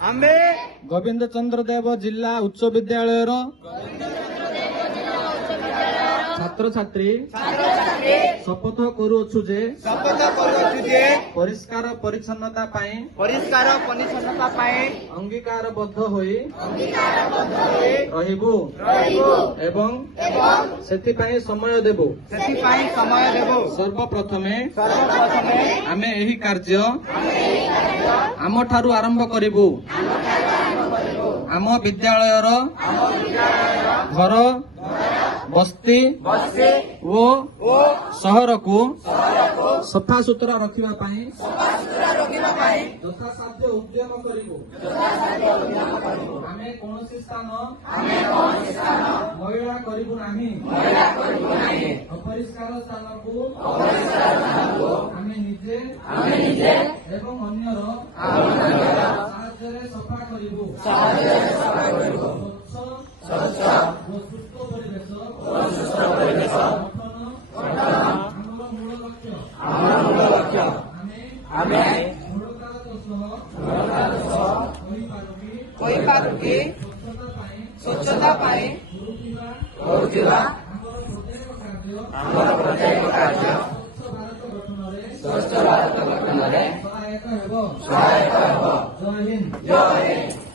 आम्भे गोविंद चंद्र देव जिला उच्च विद्यालय छात्र छात्री शपथ करूछु जे परिष्कार परिच्छन्नता अंगीकारबद्ध होई रहिबु एवं सेथिपाई समय देबु। सर्वप्रथमे आमे एही कार्य आम ठारू आरंभ करिबु। आम विद्यालयर घर बस्ती ओ सहर को सफा सुतरा रखिबा पाई यथासाध्य उद्यम करिबु। आमे कोनोसी स्थान मैला करिबु नाही। अपरिष्कार स्थान को आमे निजे एवं अन्यर साहाय्य सफा करिबु। स्वच्छता पाए स्वच्छ भारत गठन सहायक। जय हिंद।